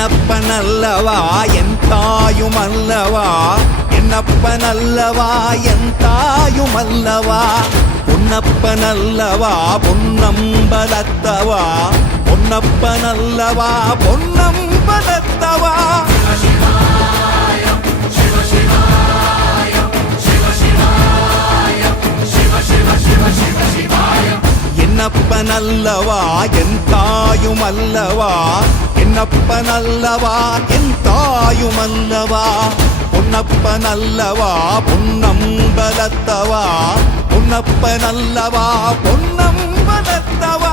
என்னப்பனல்லவா என் தாயுமல்லவா, என்னப்பனல்லவா என் தாயுமல்லவா, பொன்னப்பனல்லவா பொன்னம்பலத்தவா, பொன்னப்பனல்லவா பொன்னம்பலத்தவா. என்னப்பனல்லவா என் தாயுமல்லவா, என்னப்பனல்லவா என் தாயுமல்லவா, பொன்னப்பனல்லவா பொன்னம்பலத்தவா, பொன்னப்பனல்லவா பொன்னம்பலத்தவா.